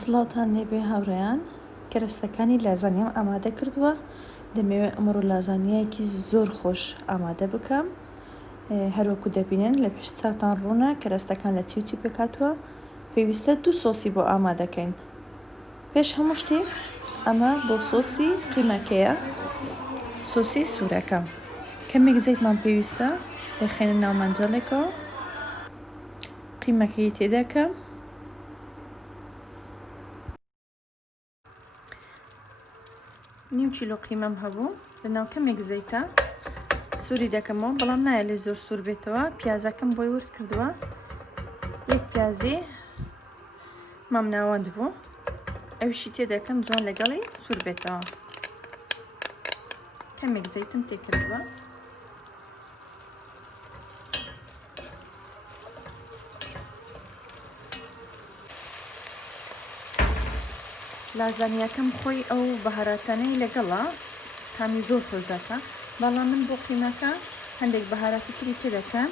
سڵاتان لێبێ هاوڕێیان، کەرەستەکانی لازانیام ئامادە کردووە. دەمەوێت ئەمڕۆ لازانیایەکی زۆر خۆش ئامادە بکەم. هەروەکو دەبینن لە پێش چاوتان ڕوونە کەرەستەکان لە چی پێکاتوە. پێویستە 2 سۆسی بۆ ئامادەکەین. پێش هەموو شتێک ئەمە بۆ سۆسی قیمەکەیە، سۆسی سوورەکە. کەمێک زەیتمان پێویستە دەخێنە ناو مەنجەڵێکەوە. قیمەکەی تێدەکەم. نیو کیلۆ قیمەم هەبوو، لەناو کەمێک زەیتە سووری دەکەمەوە، بەڵام نایە لێ زۆر سوور بێتەوە. پیازەکەم بۆی ورد کردووە، 1 پیازی مام ناوەند بوو، ئەویشی تێدەکەم جوان لەگەڵی سوور بێتەوە. کەمێک زەیتم تێ کردووە. لازانیەکەم خۆی ئەو بەهاراتانەی لەگەڵا تامی زۆر خۆش دەکە، بەڵام من بۆ قیمەکە هەندێک بەهاراتی تری تێدەکەم.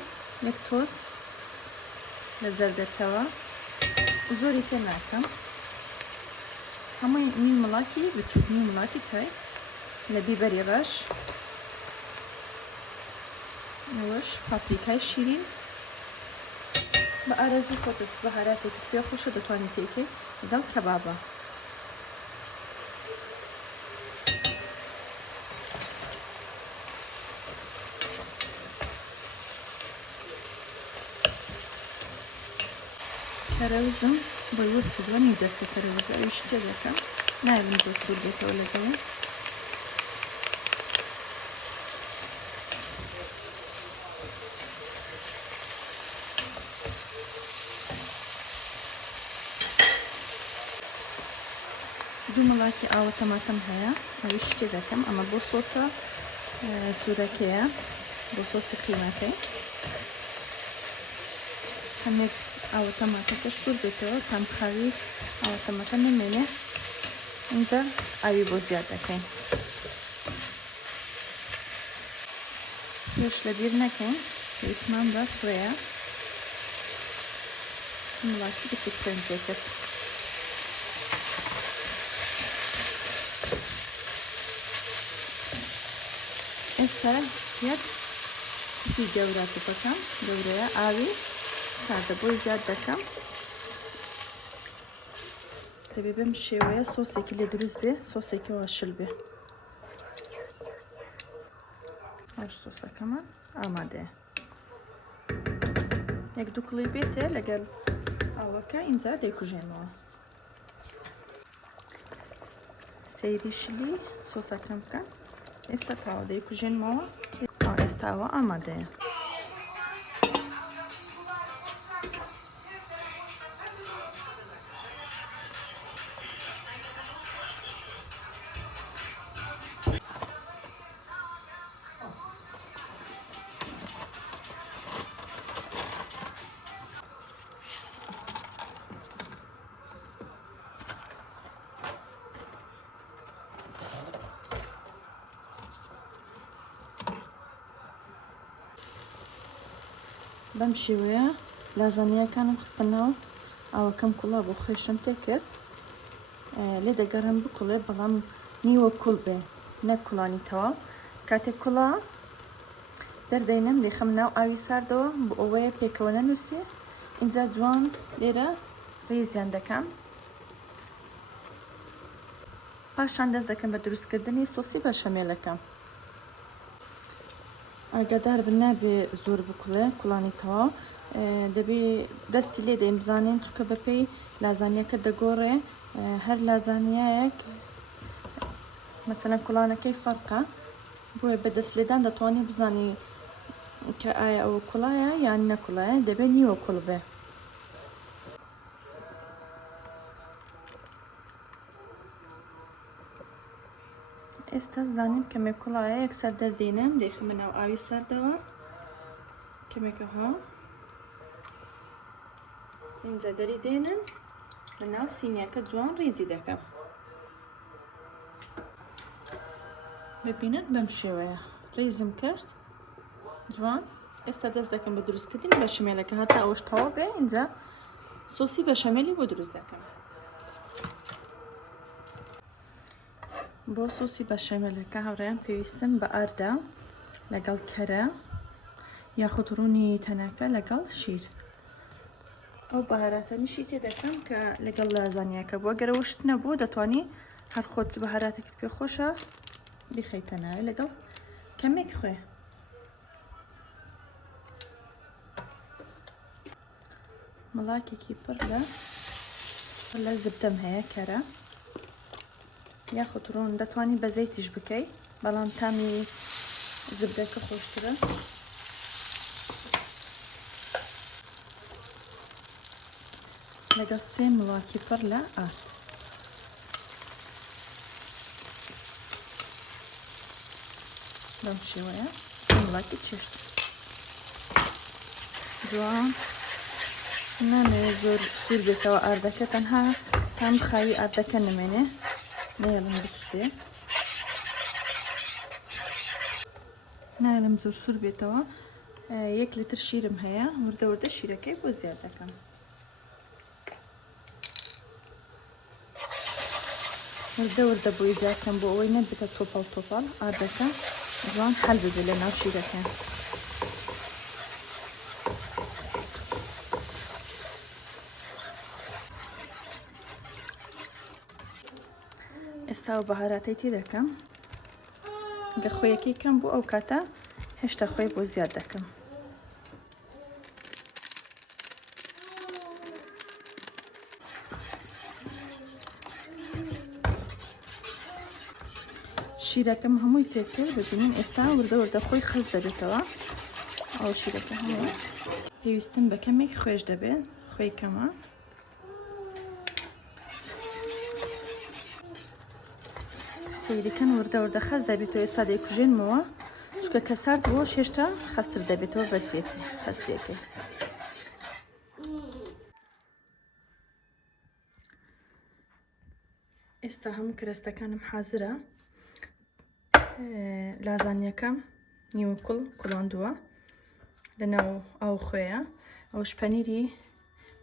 1 تۆز لە زەردەچەوە، زۆری تێ ناکەم، هەمووی نیم مڵاکی بچووک، نیم مڵاکی چای لە بیبەری ڕەش، ئەوەش پاپریکای شیرین بە ئارەزوو خۆتت بەهاراتێکی پێ خۆشە دەتوانیت تێکەی لەگەڵ کەبابە. کەرەوزم بۆی ورد کردووە، نیو دەستە کەرەوزە، ئەویش تێدەکەم، ناوێت زۆر سوور بێتەوە لەگەڵ. دوو مڵاکی ئاوە تەماتەم هەیە، ئەویش تێدەکەم. ئەمە بۆ سۆسە سوورەکەیە، بۆ سۆسی قیمەکەی. هەمێک ئاوە تەماتەکەش سوور بێتەوە، تام خاوی ئاوە تەماتە نمێنێ، اینجا ئاوی بۆ زیاد دەکەین. پێش لەبیر نەکەین، پێویستمان بە فرەیە مڵاتی بچووکترین پێ کرد. ئێستا یەک تیپی گەورە توپەکەم، گەورەیە ئاوی سادە بۆی زیاد دەکەم. دەبێ بەم شێوەیە سۆسێکی لێ دروست بێ، سۆسێکەوە شل بێ. ئەوش سۆسەکەمان ئامادەیە. 1-2 کڵی بێتێ لەگەڵ ئاوەکە، ئینجا دەیکوژێنەوە. سەیری شلی سۆسەکەم بکەن. ئێستا تاوە دەیکوژێنمەوە. ئێستا ئەوە ئامادەیە. بەم شێوەیە لازانیەکانم خستنەوە، ئاوەکەم کوڵا بۆ خێشم تێ کرد. لێ دەگەڕم بکوڵێ، بەڵام نیوە کوڵ بێ، نەک کوڵانی تەواو. کاتێک کوڵا دەردەینم، دەیخەم ناو ئاوی ساردەوە بۆ ئەوەیە پێکەوە نەنووسێ. اینجا جوان لێرە ڕێزیان دەکەم. پاشان دەست دەکەم بە دروستکردنی سۆسی بەشەمێلەکەم. ئاگادار بن نابێ زۆر بکوڵێ، کوڵانی تەواو. دەبێ دەستی لێ دەین بزانین، چونکە بەپێی لازانیەکە دەگۆڕێ. هەر لازانیایەک مەسەلەن کوڵانەکەی فەرقە، بۆیە بە دەست لێدان دەتوانێت بزانی کە ئایا ئەوە کوڵایە یان نەکوڵایە. دەبێت نیوە کوڵ بێ. ئێستا زانیم کەمێک کوڵایە، یەکسەر دەردێنم، دەیخەمە ناو ئاوی ساردەوە کەمێکەوە، اینجا دەری دێنن لە ناو سینیەکە، جوان ڕیزی دەکەم. ببینن بەم شێوەیە ڕیزم کرد جوان. ئێستا دەست دەکەم بە دروستکردنی بەشەمێلەکە، هەتا ئەوش تەواو بێ. اینجا سۆسی بەشەمێلی بۆ دروست دەکەم. بۆ سۆسی بەشەمێلەکە هاوڕێیان پێویستن بە ئاردا لەگەڵ کەرە یاخود ڕوونی تەنەکە لەگەڵ شیر. ئەو بەهاراتەنیشی تێ دەکەم کە لەگەڵ لازانیاکە بۆ گەرەوەشت نەبوو دەتوانی هەر خۆت بەهاراتێکت پێ خۆشە بیخەیتە ناوێ لەگەڵ کەمێک خوێ. مڵاکێکی پڕ لە زبدەم هەیە کەرە یاخود ڕوون دەتوانی بە زەیتیش بکەی بەڵام تامی زبدەکە خۆشترە. لەگەڵ 3 مڵاکی پڕ لە ئارد. بەم شێوەیە 3 مڵاکی چێشت. جوان نامەوێت زۆر سوور بێتەوە ئاردەکە تەنها تام خاوی ئاردەکە نمێنێ نایڵم بسوێ نایڵم زۆر سوور بێتەوە. 1 لیتر شیرم هەیە وردە وردە شیرەکەی بۆ زیاد دەکەم. وردە وردە بۆی زیادکەم بۆ ئەوەی نەبێتە تۆپەڵ تۆپەڵ ئاردەکە جوان هەڵ ببێت لە ناو شیرەکە. ئێستا و بەهاراتەی تێ دەکەم گە خۆیەکەی کەم بۆ ئەو کاتە هێشتا خۆی بۆ زیاد دەکەم. شیرەکەم هەمووی تێکرد ببینین ئێستا وردە وردە خۆی خست دەبێتەوە. ئەو شیرەکە هەموو پێویستم بە کەمێک خوێش دەبێت خۆی کەمە. سەیریکەن وردە وردە خەست دەبێتەوە ئێستا دەیکوژێنمەوە چونکە کە سارد بۆش هێشتا خەستر دەبێتەوە بەسیەتی خەستێکی. ئێستا هەموو کرەستەکانم حازرە. لازانیەکەم نیوە کوڵاندووە لەناو ئاو خۆیە. ئەوش پەنیری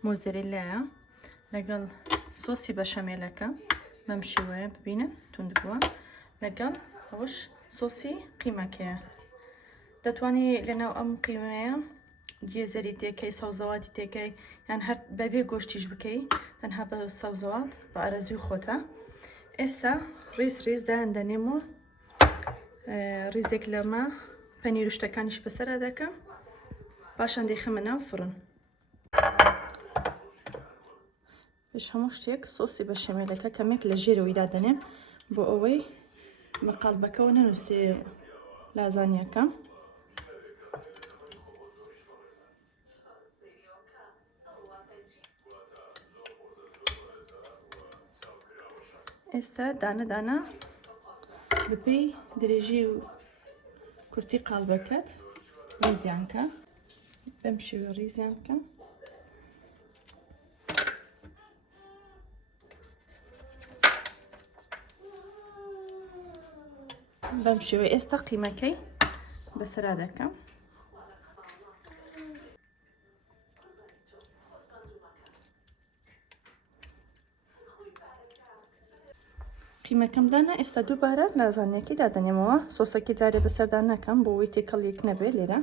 مۆزەرێلایە لەگەڵ سۆسی بەشەمێلەکە بەم شێوەیە ببینن توند بووە لەگەڵ ئەوش سۆسی قیمەکەیە. دەتوانی لەناو ئەم قیمەیە گێزەری تێکەی سەوزەواتی تێکەی یان هەر بەبێ گۆشتیش بکەی تەنها بە سەوزەوات بە ئارەزوی خۆتە. ئێستا ڕیز ڕیز دایاندەنێم و ڕیزێک لەمە پەنیر و شتەکانیش بەسەرا دەکەم پاشان دەیخەمە ناو فڕن. پێش هەموو شتێک سۆسی بەشەمێلەکە کەمێک لە ژێرەوەی دادەنێم بۆ ئەوەی مەقاڵبەکەەوە نەنووسێ لازانیەکە. ئێستا دانە دانە بپێی درێژی و کورتی قاڵبەکەت ڕیزیان کە بەم شێوە ڕیزیان بکەم. بەم شێوە ئێستا قیمەکەی بەسەرا دەکەم. قیمەکەم دانا ئێستا دووبارە لازانیەکەی دادەنێمەوە. سۆسەکی جارێ بەسەردا نەکەم بۆ ئەوەی تێکەڵیەک نەبێت لێرە.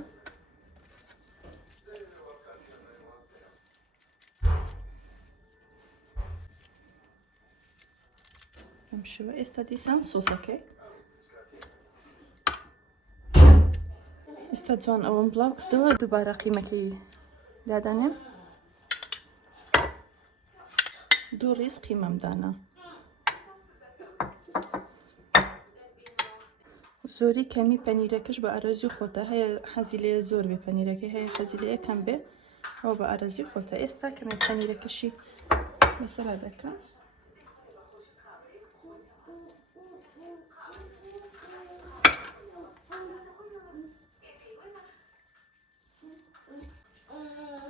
بەم شێوە ئێستا دیسان سۆسەکەی ئێستا جوان ئەوەم بڵاو کردەوە. دووبارە قیمەکەی دادەنێم. 2 ڕیز قیمەم دانا. زۆری کەمی پەنیرەکەش بە ئارەزوی خۆتە. هەیە حەزی لێ زۆر بێ پەنیرەکەی هەیە حەزی لێ یەکەم بێ ئەوە بە ئارەزوی خۆتە. ئێستا کەمێک پەنیرەکەشی بەسەرا دەکەم.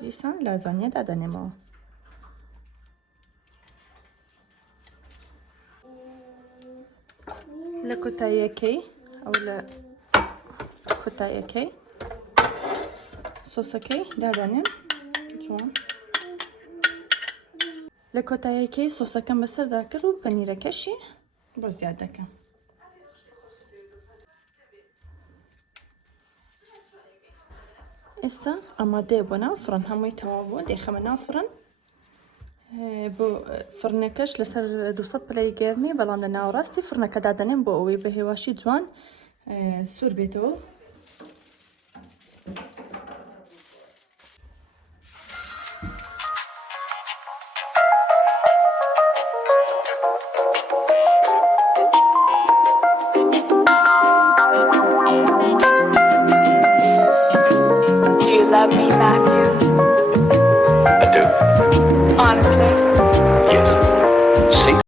دیسان لازانیا دادەنێمەوە. لە کۆتاییەکەی ئەو لە کۆتاییەکەی سۆسەکەی دادەنێم جوان. لە کۆتاییەکەی سۆسەکەم بەسەردا کرد و پەنیرەکەشی بۆ زیاد دەکەم. ئێستا ئامادەیە بۆ ناو فڕن هەمووی تەواو بوو دێخەمە ناو فڕن بۆ فڕنەکەش لەسەر 200 پلەی گەرمی بەڵام لە ناوەڕاستی فڕنەکە دادەنێن بۆ ئەوەی بە هێواشی جوان سوور بێتەوە